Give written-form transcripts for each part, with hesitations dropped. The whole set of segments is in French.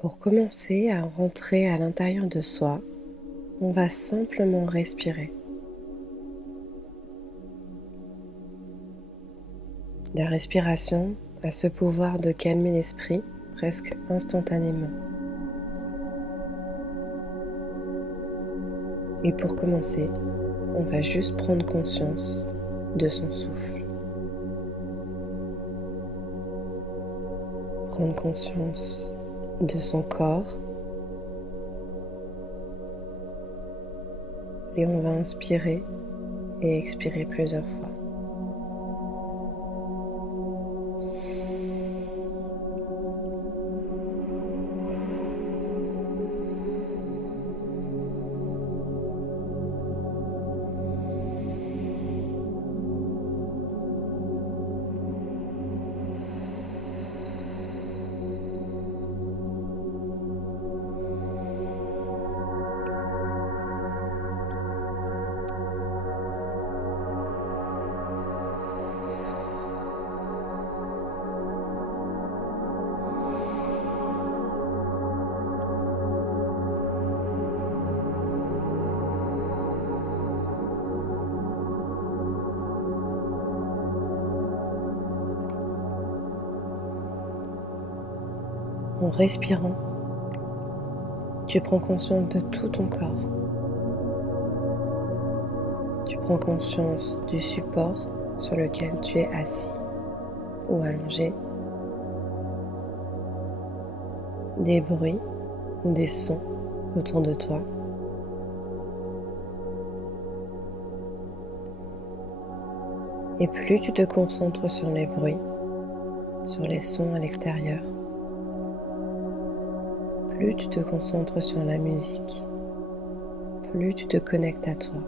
Pour commencer à rentrer à l'intérieur de soi, on va simplement respirer. La respiration a ce pouvoir de calmer l'esprit presque instantanément. Et pour commencer, on va juste prendre conscience de son souffle. Prendre conscience de son corps. Et on va inspirer et expirer plusieurs fois. En respirant, tu prends conscience de tout ton corps. Tu prends conscience du support sur lequel tu es assis ou allongé, des bruits ou des sons autour de toi. Et plus tu te concentres sur les bruits, sur les sons à l'extérieur, plus tu te concentres sur la musique, plus tu te connectes à toi.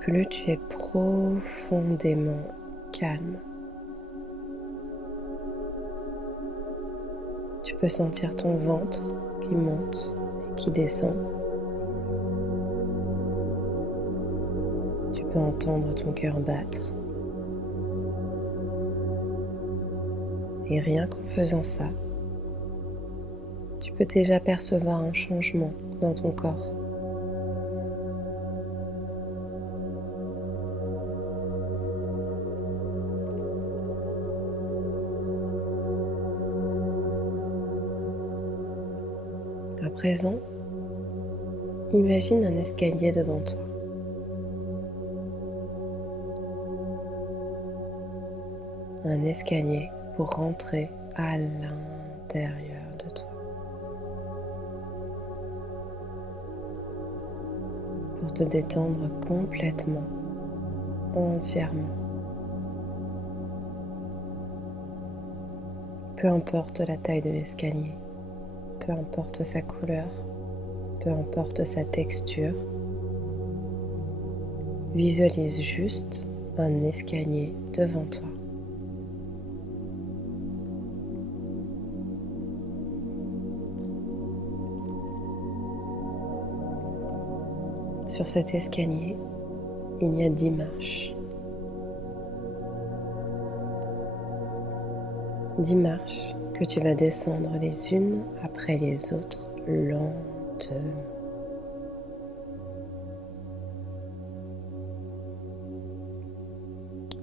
Plus tu es profondément calme. Tu peux sentir ton ventre qui monte et qui descend. Tu peux entendre ton cœur battre. Et rien qu'en faisant ça, tu peux déjà percevoir un changement dans ton corps. À présent, imagine un escalier devant toi. Un escalier pour rentrer à l'intérieur de toi. Pour te détendre complètement, entièrement. Peu importe la taille de l'escalier, peu importe sa couleur, peu importe sa texture, visualise juste un escalier devant toi. Sur cet escalier, il y a 10 marches. 10 marches que tu vas descendre les unes après les autres lentement.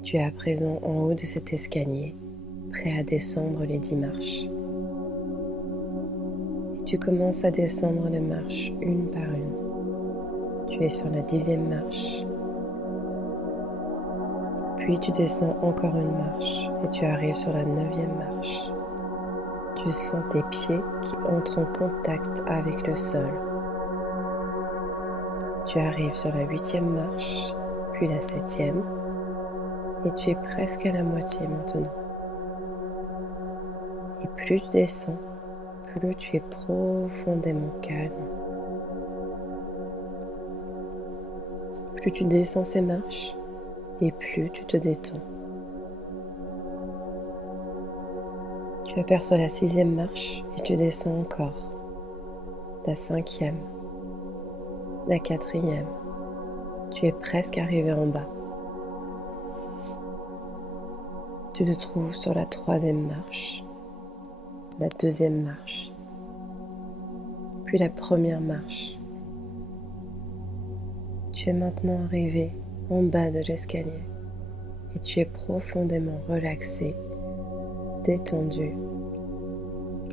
Tu es à présent en haut de cet escalier, prêt à descendre les 10 marches. Et tu commences à descendre les marches une par une. Tu es sur la 10e marche. Puis tu descends encore une marche et tu arrives sur la 9e marche. Tu sens tes pieds qui entrent en contact avec le sol. Tu arrives sur la 8e marche, puis la 7e, et tu es presque à la moitié maintenant. Et plus tu descends, plus tu es profondément calme. Plus tu descends ces marches, et plus tu te détends. Tu aperçois la 6e marche et tu descends encore. La 5e, la 4e. Tu es presque arrivé en bas. Tu te trouves sur la 3e marche, la 2e marche, puis la 1re marche. Tu es maintenant arrivé en bas de l'escalier et tu es profondément relaxé, détendu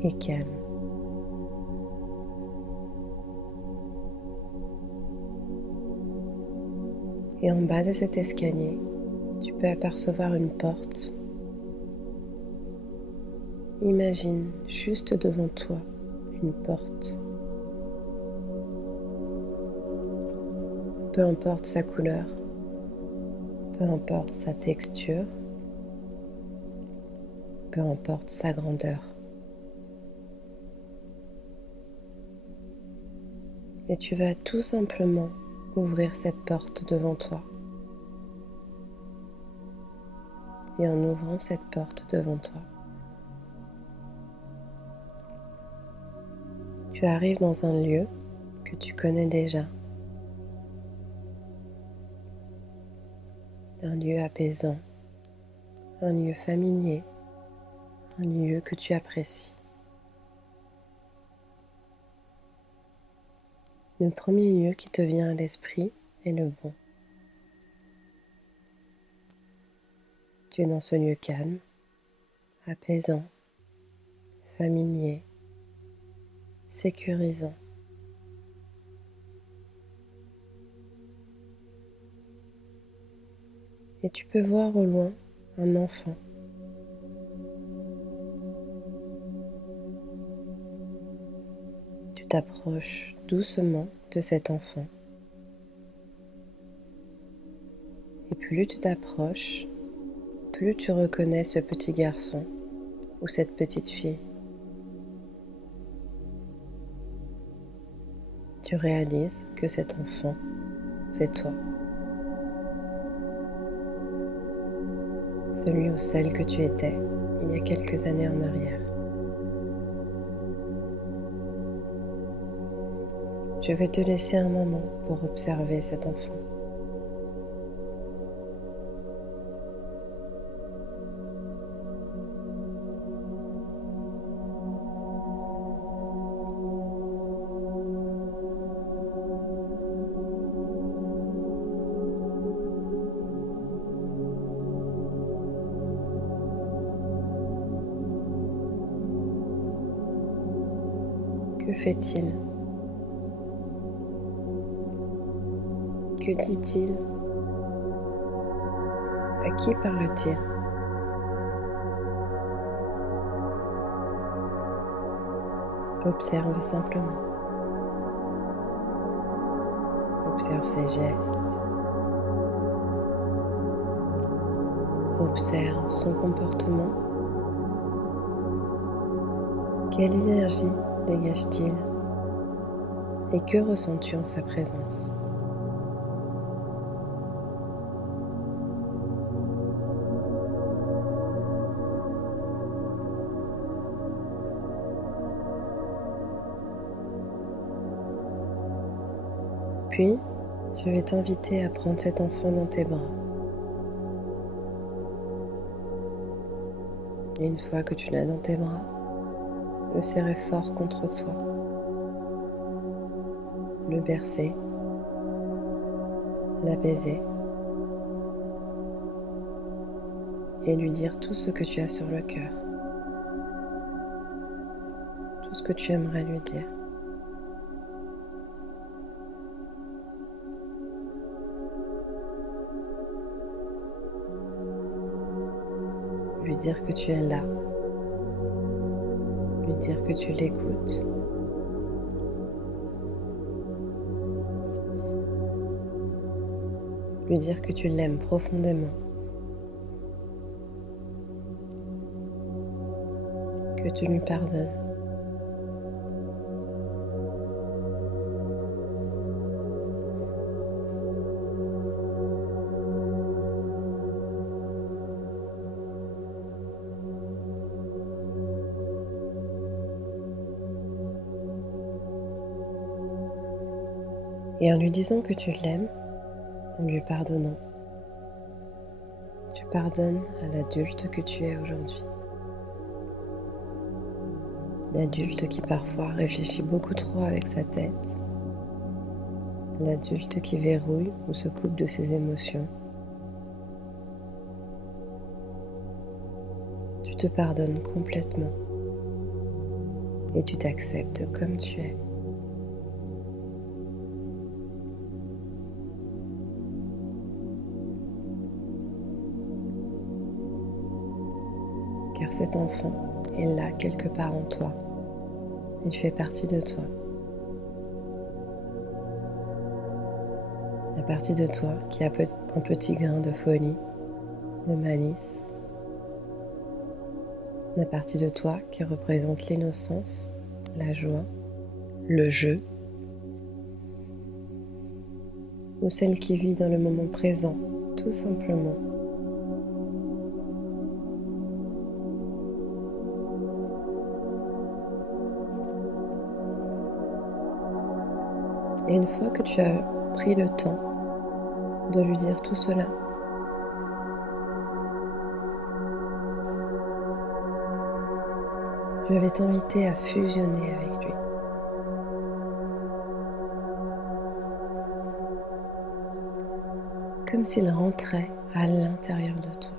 et calme. Et en bas de cet escalier, tu peux apercevoir une porte. Imagine juste devant toi une porte. Peu importe sa couleur, peu importe sa texture, peu importe sa grandeur. Et tu vas tout simplement ouvrir cette porte devant toi. Et en ouvrant cette porte devant toi, tu arrives dans un lieu que tu connais déjà. Un lieu apaisant, un lieu familier, un lieu que tu apprécies. Le premier lieu qui te vient à l'esprit est le bon. Tu es dans ce lieu calme, apaisant, familier, sécurisant. Et tu peux voir au loin un enfant. Tu t'approches doucement de cet enfant. Et plus tu t'approches, plus tu reconnais ce petit garçon ou cette petite fille. Tu réalises que cet enfant, c'est toi. Celui ou celle que tu étais il y a quelques années en arrière. Je vais te laisser un moment pour observer cet enfant. Que fait-il? Que dit-il? À qui parle-t-il? Observe simplement. Observe ses gestes. Observe son comportement. Quelle énergie dégage-t-il? Et que ressens-tu en sa présence? Puis, je vais t'inviter à prendre cet enfant dans tes bras. Et une fois que tu l'as dans tes bras, le serrer fort contre toi, le bercer, l'apaiser et lui dire tout ce que tu as sur le cœur, tout ce que tu aimerais lui dire. Lui dire que tu es là, lui dire que tu l'écoutes. Lui dire que tu l'aimes profondément, que tu lui pardonnes. Et en lui disant que tu l'aimes, en lui pardonnant, Tu pardonnes à l'adulte que tu es aujourd'hui. L'adulte qui parfois réfléchit beaucoup trop avec sa tête. L'adulte qui verrouille ou se coupe de ses émotions. Tu te pardonnes complètement et tu t'acceptes comme tu es. Car cet enfant est là quelque part en toi. Il fait partie de toi. La partie de toi qui a un petit grain de folie, de malice. La partie de toi qui représente l'innocence, la joie, le jeu. Ou celle qui vit dans le moment présent, tout simplement. Et une fois que tu as pris le temps de lui dire tout cela, je vais t'inviter à fusionner avec lui. Comme s'il rentrait à l'intérieur de toi.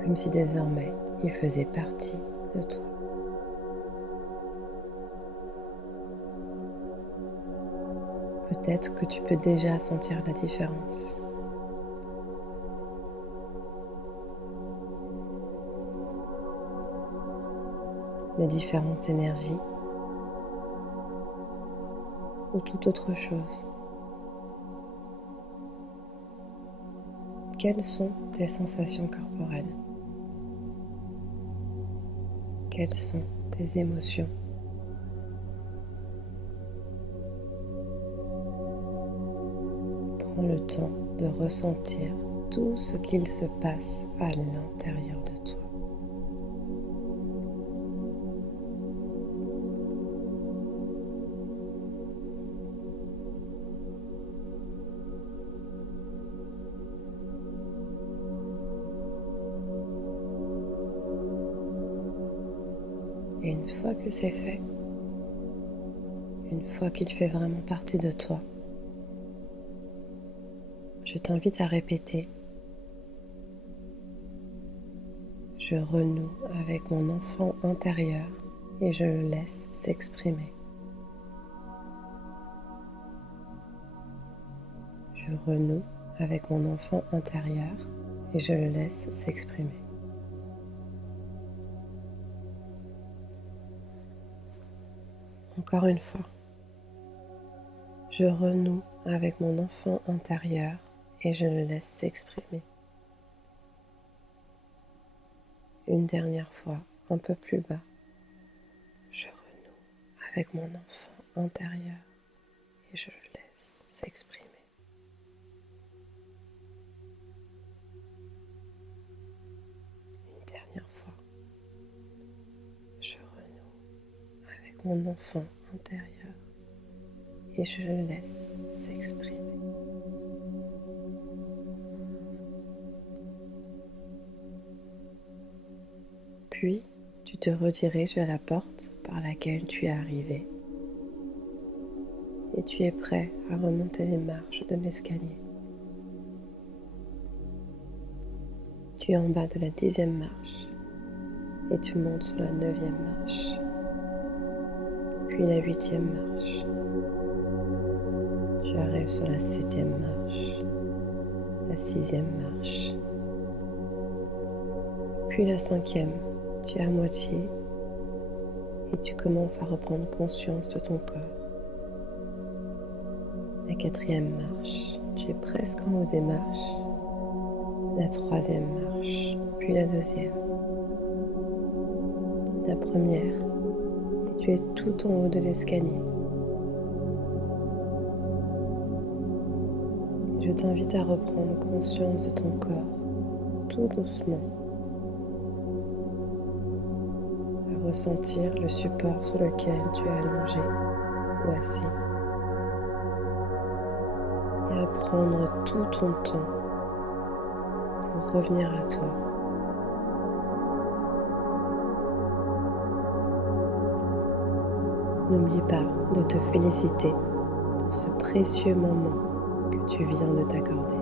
Comme si désormais il faisait partie de toi. Peut-être que tu peux déjà sentir la différence. La différence d'énergie ou toute autre chose. Quelles sont tes sensations corporelles? Quelles sont tes émotions? Prends le temps de ressentir tout ce qu'il se passe à l'intérieur de toi. Et une fois que c'est fait, une fois qu'il fait vraiment partie de toi, je t'invite à répéter: je renoue avec mon enfant intérieur et je le laisse s'exprimer. Je renoue avec mon enfant intérieur et je le laisse s'exprimer. Encore une fois, je renoue avec mon enfant intérieur et je le laisse s'exprimer. Une dernière fois, un peu plus bas, je renoue avec mon enfant intérieur et je le laisse s'exprimer. Une dernière fois, je renoue avec mon enfant intérieur et je le laisse s'exprimer. Puis, tu te rediriges vers la porte par laquelle tu es arrivé et tu es prêt à remonter les marches de l'escalier. Tu es en bas de la 10e marche et tu montes sur la 9e marche, puis la 8e marche. Tu arrives sur la 7e marche, la 6e marche, puis la 5e. Tu es à moitié et tu commences à reprendre conscience de ton corps. La 4e marche, tu es presque en haut des marches. La 3e marche, puis la 2e. La 1re, et tu es tout en haut de l'escalier. Je t'invite à reprendre conscience de ton corps, tout doucement. À ressentir le support sur lequel tu es allongé ou assis. Et à prendre tout ton temps pour revenir à toi. N'oublie pas de te féliciter pour ce précieux moment que tu viens de t'accorder.